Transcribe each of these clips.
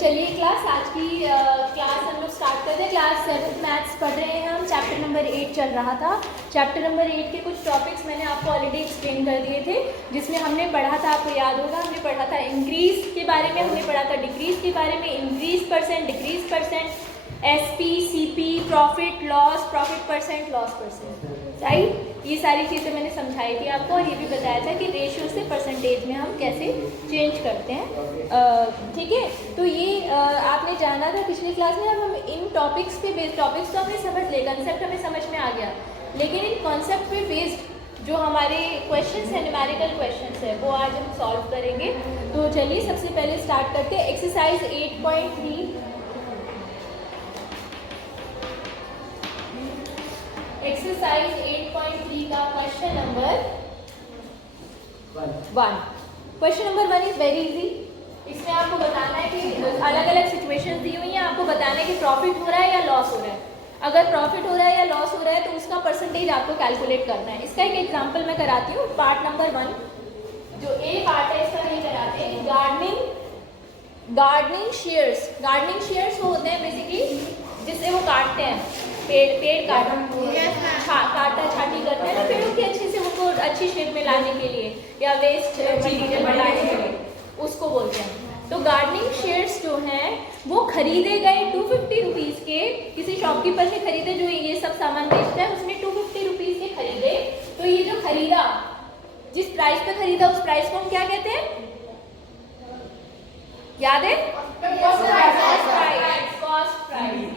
चलिए क्लास आज की क्लास हम लोग स्टार्ट करते हैं। क्लास 7th मैथ्स पढ़ रहे हैं हम। चैप्टर नंबर 8 चल रहा था। चैप्टर नंबर 8 के कुछ टॉपिक्स मैंने आपको ऑलरेडी एक्सप्लेन कर दिए थे, जिसमें हमने पढ़ा था, आपको याद होगा, हमने पढ़ा था इंक्रीज के बारे में, हमने पढ़ा था डिक्रीज के बारे में, increase percent, decrease percent, SP, CP, profit loss, profit percent, loss percent, right. ये सारी चीज़ें मैंने समझाई थी आपको, और ये भी बताया था कि रेशियो से परसेंटेज में हम कैसे चेंज करते हैं। ठीक है, तो ये आपने जाना था पिछली क्लास में। अब हम इन टॉपिक्स पे बेस्ड, टॉपिक्स तो हमने समझ लिए, कंसेप्ट हमें समझ में आ गया, लेकिन इन कॉन्सेप्ट पे बेस्ड जो हमारे क्वेश्चंस हैं, न्यूमेरिकल क्वेश्चंस है, वो आज हम सॉल्व करेंगे। तो चलिए सबसे पहले स्टार्ट करते हैं। एक्सरसाइज 8.3, एक्सरसाइज 8.3 का question number 1। Question number 1 is very easy. इसमें आपको बताना है कि अलग अलग सिचुएशंस दी हुई हैं, आपको बताना है कि प्रॉफिट हो रहा है या लॉस हो रहा है। अगर प्रॉफिट हो रहा है या लॉस हो रहा है तो उसका परसेंटेज आपको कैलकुलेट करना है। इसका एक एग्जांपल मैं कराती हूँ। पार्ट नंबर 1 जो ए पार्ट है इसका ये कराते हैं। गार्डनिंग शेयर्स वो होते हैं बेसिकली जिससे वो काटते हैं, पेड़ काटा छाटी करते हैं ना पेड़ों की, अच्छे से उनको अच्छी शेप में लाने के लिए या वेस्ट मटीरियल बनाने के लिए, उसको बोलते हैं। तो गार्डनिंग शेयर्स जो हैं वो खरीदे गए 250 रुपीज़ के, किसी शॉपकीपर ने खरीदे जो ये सब सामान बेचता है, उसने 250 रुपीज़ के खरीदे। तो ये जो खरीदा, जिस प्राइस पे खरीदा उस प्राइस को हम क्या कहते हैं, याद है? Cost price,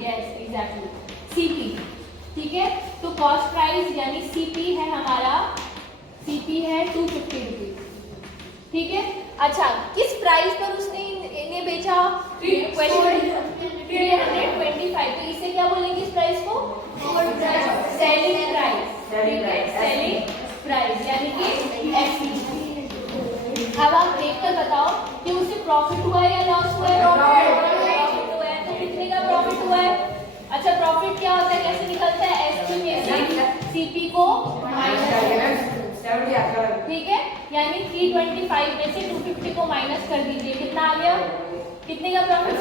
yes exactly, CP. ठीक है, तो कॉस्ट प्राइस यानी सीपी है हमारा, सीपी है 250 रुपीज। ठीक है, अच्छा किस प्राइस पर उसने इन्हें बेचा? 325। तो इससे क्या बोलेंगे इस प्राइस को? Selling price. ठीक है, सेलिंग प्राइस यानी कि एसपी। अब आप देखकर बताओ कि उसे प्रॉफिट हुआ है या लॉस हुआ है? प्रॉफिट हुआ है। तो कितने का प्रॉफिट हुआ है? अच्छा, प्रॉफिट क्या होता है, कैसे निकलता है? एसपी में से सीपी को माइनस, ठीक है, यानी 325 में से 250 को माइनस कर दीजिए। कितना आ गया? कितने का प्रॉफिट?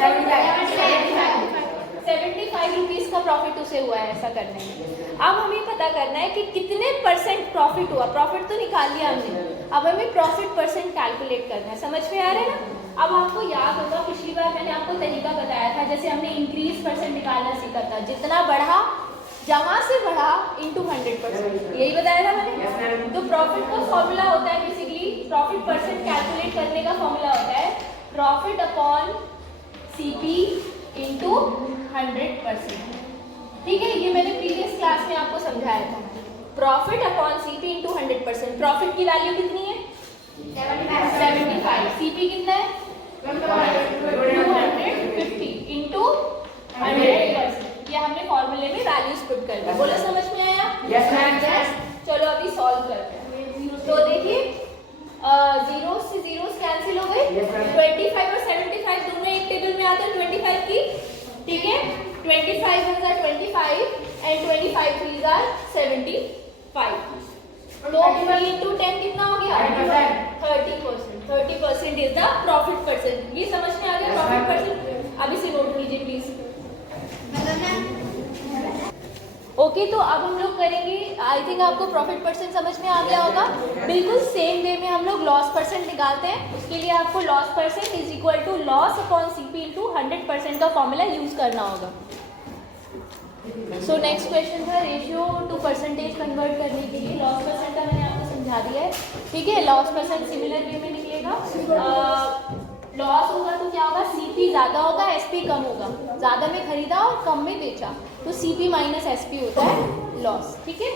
75 रुपीज का प्रॉफिट उसे हुआ है ऐसा करने में। अब हमें पता करना है कि कितने परसेंट प्रॉफिट हुआ। प्रॉफिट तो निकाल लिया हमने, अब हमें प्रॉफिट परसेंट कैलकुलेट करना है। समझ में आ रहा है ना? अब आपको याद होगा पिछली बार मैंने आपको तरीका बताया था, जैसे हमने इंक्रीज परसेंट निकालना सीखा था, जितना बढ़ा, जहां से बढ़ा इंटू 100%, यही बताया था मैंने। तो प्रॉफिट का फॉर्मूला होता है बेसिकली, प्रॉफिट परसेंट कैलकुलेट करने का फॉर्मूला होता है प्रॉफिट अपॉन सीपी इंटू 100%। ठीक है, ये मैंने प्रीवियस क्लास में आपको समझाया था। Profit upon CP into 100%। Profit की वैल्यू कितनी है? 75। सीपी कितना है? 250 इंटू 100%। ये हमने फॉर्मूले में वैल्यूज पुट कर दी। बोलो समझ में आया? Yes ma'am. चलो अभी सॉल्व करते हैं। तो देखिए जीरोस से जीरोस कैंसिल हो गए। 25 और 75 दोनों एक टेबल में आते हैं 25 की। ठीक है, 25 1s are 25 and 25 3s are 75। तो 3 into 10 कितना हो गया? 30%। 30% इज द प्रॉफिट परसेंट। ये समझ में आ गया प्रॉफिट परसेंट? अब इसे नोट कीजिए प्लीज। ओके, तो अब हम लोग करेंगे, आई थिंक आपको प्रॉफिट परसेंट समझ में आ गया होगा। बिल्कुल सेम वे में हम लोग लॉस परसेंट निकालते हैं। उसके लिए आपको loss percent is equal to loss upon CP into 100% का फॉर्मूला यूज करना होगा। सो नेक्स्ट क्वेश्चन था रेशियो टू परसेंटेज कन्वर्ट करने के लिए। लॉस परसेंट का मैंने आपको समझा दिया है। ठीक है, लॉस परसेंट सिमिलर वे में निकलेगा। लॉस होगा तो क्या होगा? सीपी ज़्यादा होगा, एसपी कम होगा। ज़्यादा में खरीदा और कम में बेचा तो सीपी माइनस एसपी होता है लॉस। ठीक है,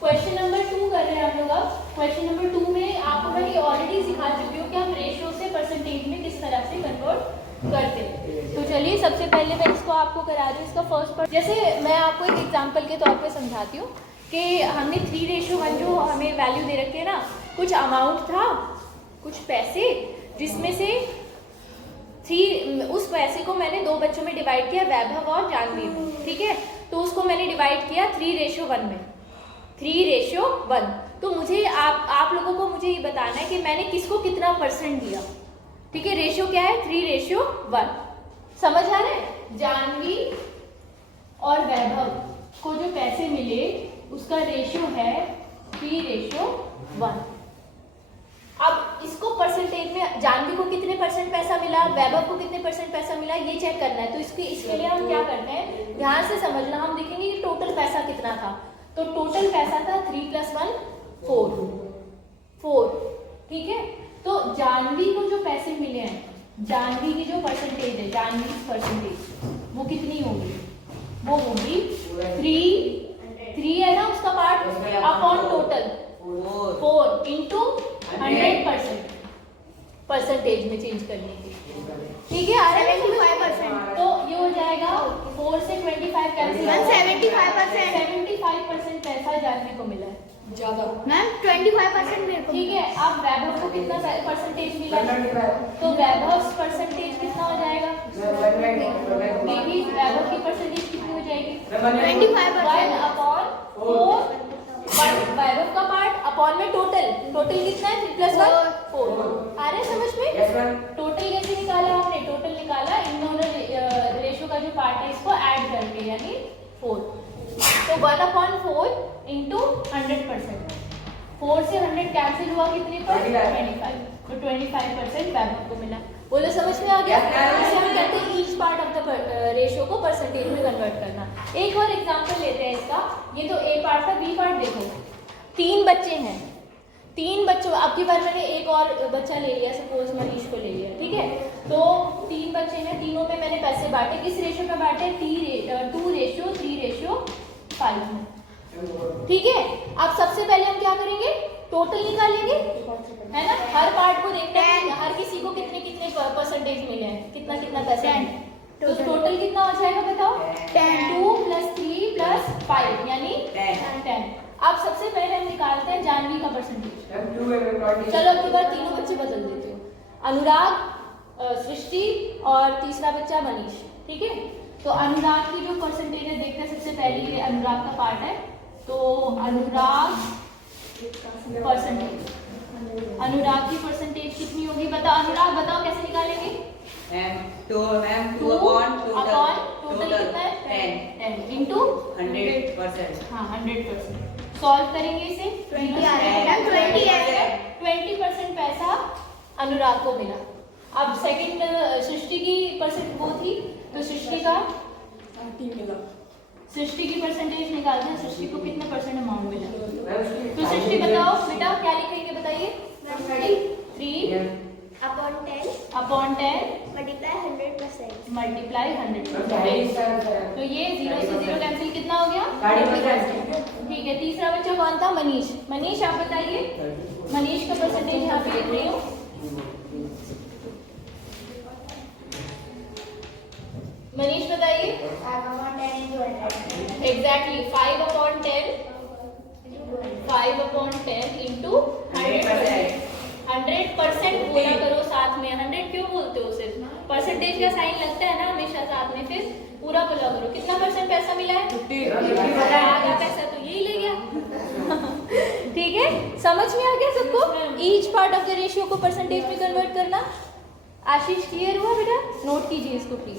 क्वेश्चन नंबर 2 कर रहे हैं हम लोग। अब क्वेश्चन नंबर 2 में आपको मैं ऑलरेडी सिखा चुकी हूँ कि हम रेशियो से परसेंटेज में किस तरह से कन्वर्ट करते हैं। तो चलिए सबसे पहले मैं इसको आपको करा रही हूँ। इसका फर्स्ट पार्ट, जैसे मैं आपको एक एग्जाम्पल के तौर पर समझाती हूँ कि हमने 3:1 जो हमें वैल्यू दे रखी है ना, कुछ अमाउंट था, कुछ पैसे, जिसमें से उस पैसे को मैंने 2 बच्चों में डिवाइड किया, वैभव और जानवी। ठीक है, तो उसको मैंने डिवाइड किया 3:1 में, 3:1। तो मुझे आप लोगों को मुझे ये बताना है कि मैंने किसको कितना परसेंट दिया। ठीक है, रेशियो क्या है? 3:1। समझ आ रहा है? जानवी और वैभव को जो पैसे मिले उसका रेशियो है 3:1। अब इसको परसेंटेज में जानवी को कितने परसेंट पैसा मिला, वैभव को कितने परसेंट पैसा मिला, ये चेक करना है। तो इसके लिए हम क्या करते हैं, ध्यान से समझना। हम देखेंगे कि टोटल पैसा कितना था। तो टोटल पैसा था 3 + 1 4, ठीक है। तो जानवी को जो पैसे मिले हैं, जानवी की जो परसेंटेज है, जानवी परसेंटेज वो कितनी होगी, वो होगी 3 है ना उसका part, upon total 4 into 100% percentage में चेंज करने की, ठीक है। 75%। तो ये हो जाएगा 4 से 25 कैंसिल, 75% पैसा जानवी को मिला है ज्यादा मैम, 25% मेरे को, ठीक है। अब वैभव को कितना परसेंटेज मिला है, तो वैभव परसेंटेज कितना हो जाएगा, देखिए वैभव की परसेंटेज कितनी हो जाएगी 25%, 1/4 वैभव का पार्ट अपॉन में टोटल कितना है 3 + 1 4। आ रहा है समझ में? टोटल कैसे निकाला हमने, टोटल निकाला इन दोनों रेशो का जो पार्ट है इसको ऐड करके, यानी 4। तो 1/4 इंटू 100%, 4 से 100 कैंसिल हुआ कितने पर 25, तो 25% वैभव को मिला। बोलो समझ में आ गया? इसे हम कहते हैं each part of the ratio को परसेंटेज में कन्वर्ट करना। एक और एग्जांपल लेते हैं इसका। ये तो ए पार्ट था, बी पार्ट देखो। 3 बच्चे हैं, 3 बच्चों, अब की बार मैंने एक और बच्चा ले लिया, सपोज मनीष को ले लिया, ठीक है। तो 3 बच्चे हैं, तीनों में मैंने पैसे बांटे, किस रेशियो में बांटे, 2:3:5 में, ठीक है। अब सबसे पहले हम क्या करेंगे, टोटल निकालेंगे, है ना। हर पार्ट को देखते हैं हर किसी को कितने परसेंटेज मिले हैं, कितना पैसा है। तो टोटल कितना हो जाएगा बताओ, 2 + 3 + 5 यानी 10। अब सबसे पहले हम निकालते हैं जानवी का परसेंटेज। चलो अब बार तीनों बच्चे बदल देते हो, अनुराग, सृष्टि और तीसरा बच्चा मनीष, ठीक है। तो अनुराग की जो परसेंटेज है देखते हैं। सबसे पहले ये अनुराग का पार्ट है, तो अनुराग परसेंटेज, अनुराग की परसेंटेज कितनी होगी बताओ, अनुराग बताओ कैसे निकालेंगे। 2 अपॉन टोटल कितना है 10 इंटू 100%, हाँ 100%। सॉल्व करेंगे इसे, 20% पैसा अनुराग को मिला। अब सेकंड सृष्टि की परसेंट वो थी, तो सृष्टि का सृष्टि की परसेंटेज निकालते हैं। सृष्टि को कितना परसेंट अमाउंट मिला, तो सृष्टि बताओ बेटा क्या लिखेंगे बताइए। 3 अपॉन 10 मल्टीप्लाई 100%। तो ये 0 से 0 कैंसिल कितना हो गया 40%, ठीक है। तीसरा बच्चा कौन था, मनीष। मनीष आप बताइए, मनीष का परसेंटेज यहाँ पे लिख रही हूँ। मनीष बताइए। एग्जैक्टली 5/10 इंटू 100% पूरा करो साथ में। 100 क्यों बोलते हो, सिर्फ परसेंटेज का साइन लगता है ना हमेशा साथ में, फिर पूरा बोला करो। कितना परसेंट पैसा मिला है 50। आधा पैसा तो यही ले गया ठीक है, समझ में आ गया सबको। Each part of the ratio को परसेंटेज में कन्वर्ट करना। आशीष क्लियर हुआ बेटा, नोट कीजिए इसको प्लीज।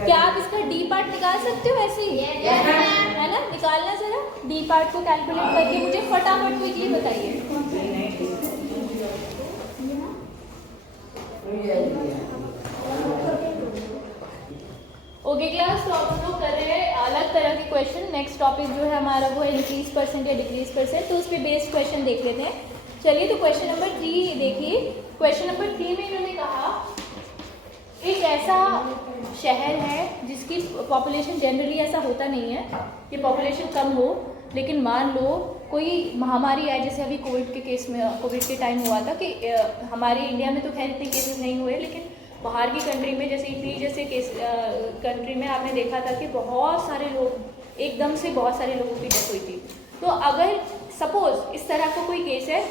क्या आप इसका डी पार्ट निकाल सकते हो ऐसे ही, है ना। निकालना जरा डी पार्ट को कैलकुलेट करके मुझे फटाफट क्विकली बताइए। ओके क्लास, तो अब हम लोग कर रहे हैं अलग तरह के क्वेश्चन। नेक्स्ट टॉपिक जो है हमारा वो है इंक्रीज परसेंट या डिक्रीज परसेंट, तो उस पर बेस्ड क्वेश्चन देख लेते हैं। चलिए तो क्वेश्चन नंबर 3 देखिए। क्वेश्चन नंबर 3 में इन्होंने कहा एक ऐसा शहर है जिसकी पॉपुलेशन, जनरली ऐसा होता नहीं है कि पॉपुलेशन कम हो, लेकिन मान लो कोई महामारी आए, जैसे अभी कोविड के केस में, कोविड के टाइम हुआ था कि हमारे इंडिया में तो खैर इतने केसेस नहीं हुए, लेकिन बाहर की कंट्री में जैसे इटली जैसे केस कंट्री में आपने देखा था कि बहुत सारे लोग एकदम से, बहुत सारे लोगों की डेथ हुई थी। तो अगर सपोज इस तरह का कोई केस है,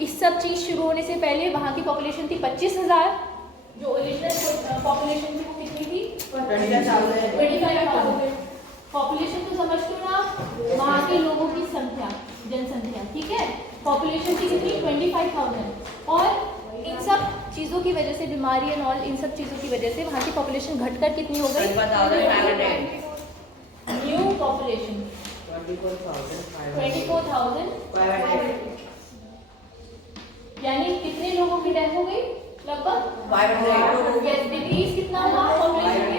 इस सब चीज़ शुरू होने से पहले वहाँ की पॉपुलेशन थी 25,000, जो ओरिजिनल पॉपुलेशन थी वो कितनी थी 25,000 पॉपुलेशन। तो समझ लो ना वहाँ के लोगों की संख्या, जनसंख्या, ठीक है। पॉपुलेशन थी कितनी 25,000, और इन सब चीज़ों की वजह से, बीमारी एंड ऑल, इन सब चीज़ों की वजह से वहाँ की पॉपुलेशन घटकर कितनी हो गई? 24,500. न्यू पॉपुलेशन 24,500, यानी कितने लोगों की डेथ हो गई? लगभग 500. डिक्रीज कितना हुआ पॉपुलेशन में?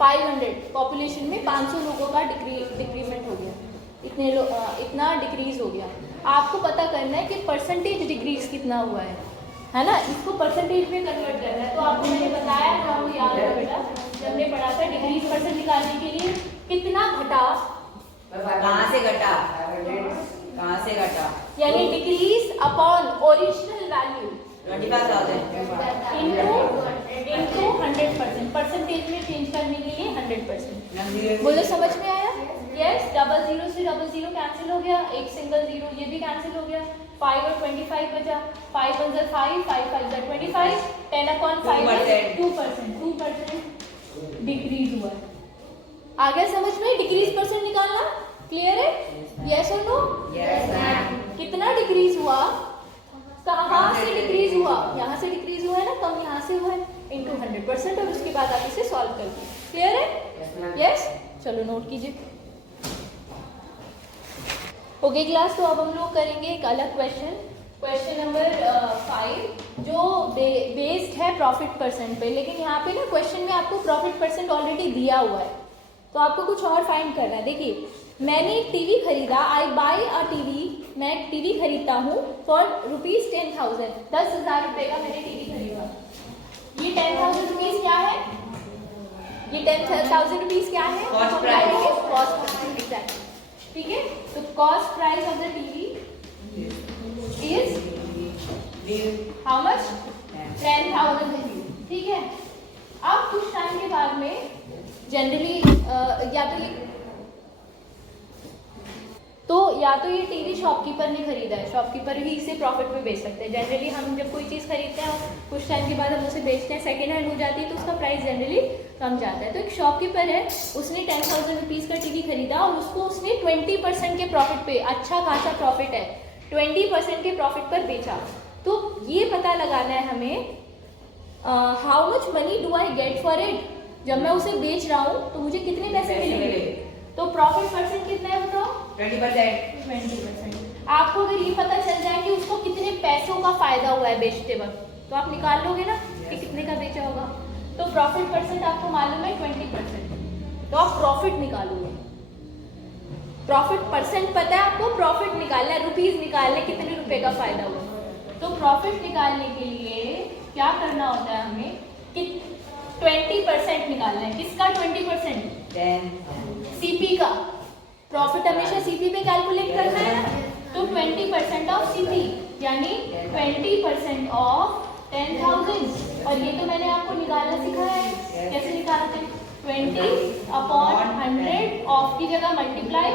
500 पॉपुलेशन में 500 लोगों का डिक्रीमेंट हो गया, इतना डिक्रीज हो गया। आपको पता करना है कि परसेंटेज डिक्रीज कितना हुआ है ना, इसको परसेंटेज में कन्वर्ट करना है। तो आपको मैंने बताया था, वो याद है बेटा, जब हमने पढ़ा था डिक्रीज परसेंट निकालने के लिए कितना घटा, कहाँ से घटा? कहाँ से घटा? यानी decrease upon original value 25,000. Into 100%, percentage में चेंज करने के लिए 100%। मैम 0 बोलो समझ में आया? यस, डबल जीरो से डबल जीरो कैंसिल हो गया, एक सिंगल जीरो ये भी कैंसिल हो गया, 5 और 25 बचा, 5 1 5, 5 5 25, 10 अपॉन 5 2% डिक्रीज हुआ है। आ गया समझ में? डिक्रीज परसेंट निकालना क्लियर है? यस और नो? Yes, ma'am. कितना डिक्रीज हुआ? कहाँ से डिक्रीज हुआ? यहाँ से डिक्रीज हुआ है ना, कम यहाँ से हुआ है, इनटू 100%, और उसके बाद आप इसे सॉल्व कर दो। क्लियर है? यस, चलो नोट कीजिए। ओके क्लास, तो अब हम लोग करेंगे एक अलग क्वेश्चन नंबर 5, जो बेस्ड है प्रॉफिट परसेंट पे। लेकिन यहाँ पे ना क्वेश्चन में आपको प्रॉफिट परसेंट ऑलरेडी दिया हुआ है, तो आपको कुछ और फाइंड करना है। देखिए, मैंने एक टीवी खरीदा, आई बाई अ टीवी, मैं एक टीवी खरीदता हूँ फॉर ₹10,000, 10,000 रुपये का मैंने टीवी खरीदा। ये 10,000 रुपीज़ क्या है? ये 10,000 रुपीज़ क्या है? Cost price. Cost price, exactly, ठीक है। तो cost price of the TV is how much? 10,000 rupees, ठीक है। अब कुछ टाइम के बाद में जनरली या तो ये टीवी शॉपकीपर ने खरीदा है, शॉपकीपर भी इसे प्रॉफिट पे बेच सकते हैं। जनरली हम जब कोई चीज़ खरीदते हैं कुछ टाइम के बाद हम उसे बेचते हैं, सेकेंड हैंड हो जाती है तो उसका प्राइस जनरली कम जाता है। तो एक शॉपकीपर है, उसने 10,000 रुपीज़ का टीवी खरीदा और उसको उसने 20% के प्रॉफिट पे, अच्छा खासा प्रॉफिट है, 20% के प्रॉफिट पर बेचा। तो ये पता लगाना है हमें how much money do I get for it. जब मैं उसे बेच रहा हूँ तो मुझे कितने पैसे मिलेंगे? तो प्रॉफिट परसेंट कितना है बताओ? 20%। आपको अगर ये पता चल जाए कि उसको कितने पैसों का फायदा हुआ है बेचते वक्त, तो आप निकाल लोगे ना कि कितने का बेचा होगा। तो प्रॉफिट परसेंट आपको मालूम है 20%, तो आप प्रॉफिट निकालोगे। प्रॉफिट परसेंट पता है आपको, प्रॉफिट निकालना है, रुपीज निकालने, कितने रुपए का फायदा हुआ। तो प्रॉफिट निकालने के लिए क्या करना होता है हमें कि 20% निकालना है। किसका 20%? सीपी का। प्रॉफिट हमेशा सीपी पे कैलकुलेट करना है ना, तो 20% ऑफ सीपी यानी 20% ऑफ 10,000। और ये तो मैंने आपको निकालना सिखाया है, कैसे निकालते हैं? 20/100 ऑफ की जगह मल्टीप्लाई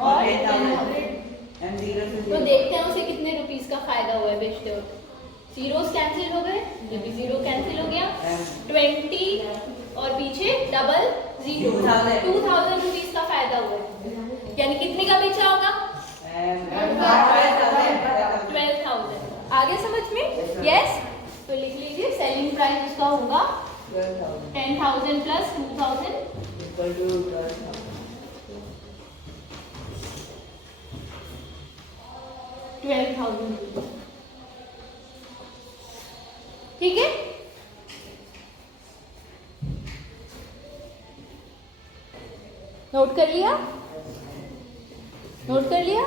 और 10,000। तो देखते हैं उसे कितने रुपीस का फायदा हुआ है बेचते वक्त। जीरोस कैंसिल हो गए, ये भी जीरो कैंसिल हो गया, 20 और पीछे डबल जीरो, 2,000 रुपीस का फायदा हुआ है। यानी कितने का बेचा होगा? 12,000। आगे समझ में? यस। तो लिख लीजिए सेलिंग प्राइस उसका होगा 10,000 प्लस 2,000 12,000। ठीक है। नोट कर लिया? नोट कर लिया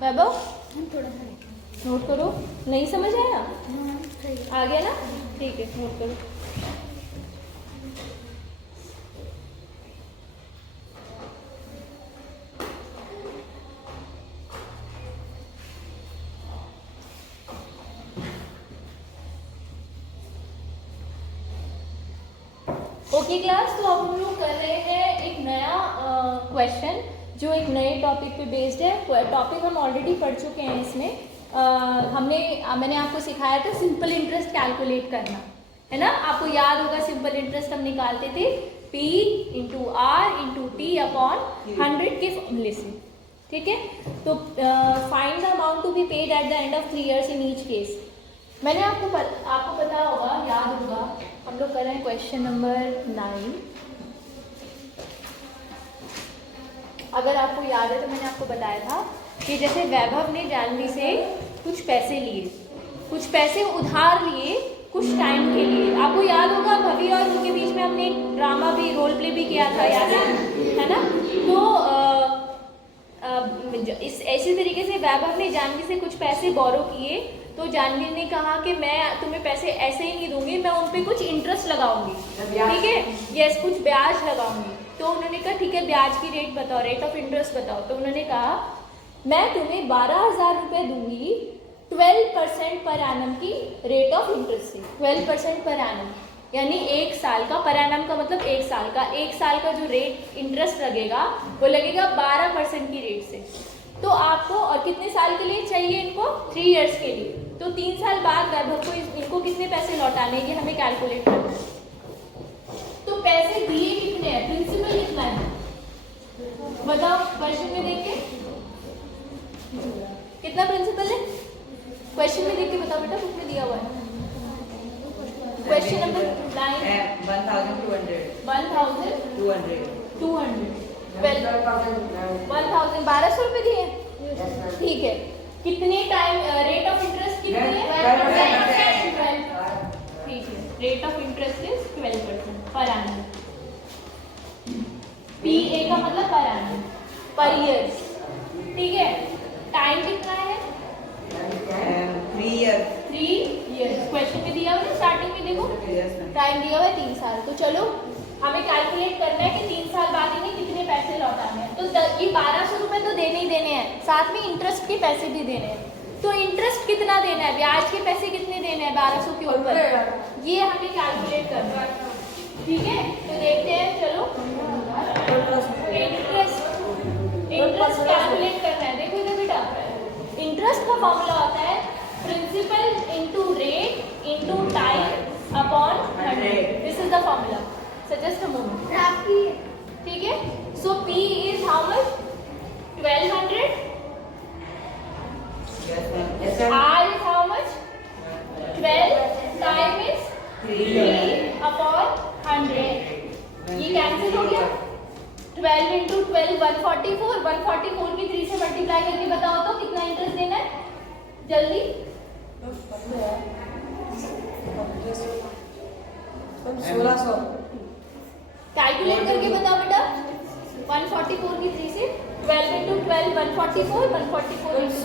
वैभव? नोट करो। नहीं समझ आया? आ गया ना? ठीक है, नोट करो। ओके क्लास, तो अब हम लोग कर रहे हैं एक नया क्वेश्चन जो एक नए टॉपिक पे बेस्ड है। टॉपिक हम ऑलरेडी पढ़ चुके हैं। इसमें मैंने आपको सिखाया था सिंपल इंटरेस्ट कैलकुलेट करना, है ना। आपको याद होगा सिंपल इंटरेस्ट हम निकालते थे P × R × T/100 के फॉर्मूले से। ठीक है। तो find the amount to be paid at the end of 3 years in each case. मैंने आपको पता होगा, याद होगा, हम लोग कर रहे हैं क्वेश्चन नंबर 9। अगर आपको याद है तो मैंने आपको बताया था कि जैसे वैभव ने जानवी से कुछ पैसे लिए, कुछ पैसे उधार लिए कुछ टाइम के लिए। आपको याद होगा भवी और उनके बीच में हमने ड्रामा भी, रोल प्ले भी किया था, याद है ना। तो इस ऐसी तरीके से वैभव ने जानवी से कुछ पैसे बोरो किए, तो जानवी ने कहा कि मैं तुम्हें पैसे ऐसे ही नहीं दूंगी, मैं उन पे कुछ इंटरेस्ट लगाऊंगी, ठीक है, यस, कुछ ब्याज लगाऊंगी। तो उन्होंने कहा ठीक है, ब्याज की रेट बताओ, रेट ऑफ इंटरेस्ट बताओ। तो उन्होंने कहा मैं तुम्हें 12,000 रुपये दूंगी 12% पर एनम की रेट ऑफ इंटरेस्ट से। 12% पर एनम यानी 1 साल का, पर एनम का मतलब 1 साल का, 1 साल का जो रेट इंटरेस्ट लगेगा वो लगेगा 12% की रेट से। तो आपको, और कितने साल के लिए चाहिए इनको? 3 years के लिए। तो 3 साल बाद वैभव को इनको कितने पैसे लौटाने, ये हमें कैलकुलेट करना है। तो पैसे दिए कितने हैं, प्रिंसिपल कितना है बताओ, क्वेश्चन में देख के कितना प्रिंसिपल है, क्वेश्चन में देख के बताओ बेटा, बुक में दिया हुआ है। क्वेश्चन नंबर 9 1200 1200 रुपये दिए, ठीक है। कितने टाइम, रेट ऑफ इंटरेस्ट कितनी है? 12%। ठीक है, rate of interest is 12% per annum. PA का मतलब पर एनम, पर ईयर, ठीक है। टाइम कितना है? 3 years। 3 years क्वेश्चन में दिया हुआ है, स्टार्टिंग में देखो टाइम दिया हुआ है 3 साल। तो चलो हमें कैलकुलेट करना है कि 3 साल बाद इन्हें कितने पैसे लौटाने हैं। तो ये 1200 रुपये तो देने ही देने हैं, साथ में इंटरेस्ट के पैसे भी देने हैं। तो इंटरेस्ट कितना देना है, ब्याज के पैसे कितने देने हैं 1200 के ऊपर, ये हमें कैलकुलेट करना है, ठीक है। तो देखते हैं, चलो इंटरेस्ट कैलकुलेट करना है। देखो इधर बेटा, इंटरेस्ट का फॉर्मूला होता है principal into rate into time upon 100। This is the formula. So just a moment, ठीक है। So P is how much? 1200. R is how much? 12. Time is 3 upon 100. ये कैंसिल हो गया। 12 into 12 144, 144 की 3 से मल्टीप्लाई करके बताओ तो कितना इंटरेस्ट देना है, जल्दी 1600। कैलकुलेट करके बताओ बेटा। 144 की 3 से 12 into 12 144, 144 into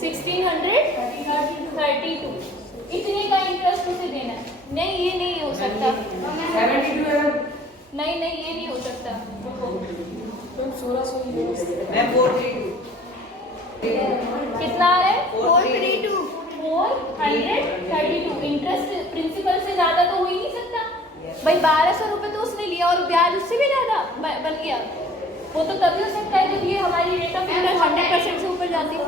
1632 इतने का इंटरेस्ट उसे देना है। नहीं ये नहीं हो सकता, 72 नहीं ये नहीं हो सकता। तुम 1600 मैं 432। कितना आ रहा है? 432। इंटरेस्ट प्रिंसिपल से ज्यादा तो हो ही नहीं सकता भाई। 1200 रुपये तो उसने लिया और ब्याज उससे भी ज्यादा बन गया। वो तो तभी हो सकता है जब ये हमारी रेट ऑफ इंटरेस्ट 100% से ऊपर जाती है।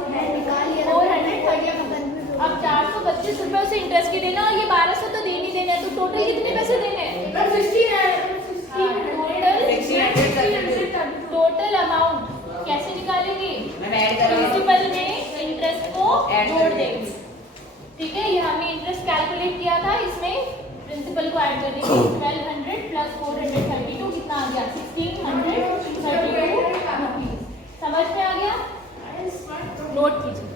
430। अब 425 रुपये उसे इंटरेस्ट के देना और ये 1200 तो देने देना है। तो टोटल कितने पैसे देने हैं? टोटल अमाउंट कैसे निकालेंगे? प्रिंसिपल में इंटरेस्ट को जोड़ देंगे, ठीक है। ये हमने इंटरेस्ट कैलकुलेट किया था, इसमें प्रिंसिपल को ऐड कर देंगे। 1200 प्लस 432 कितना आ गया? 1632 रुपीज। समझ में आ गया? नोट कीजिए।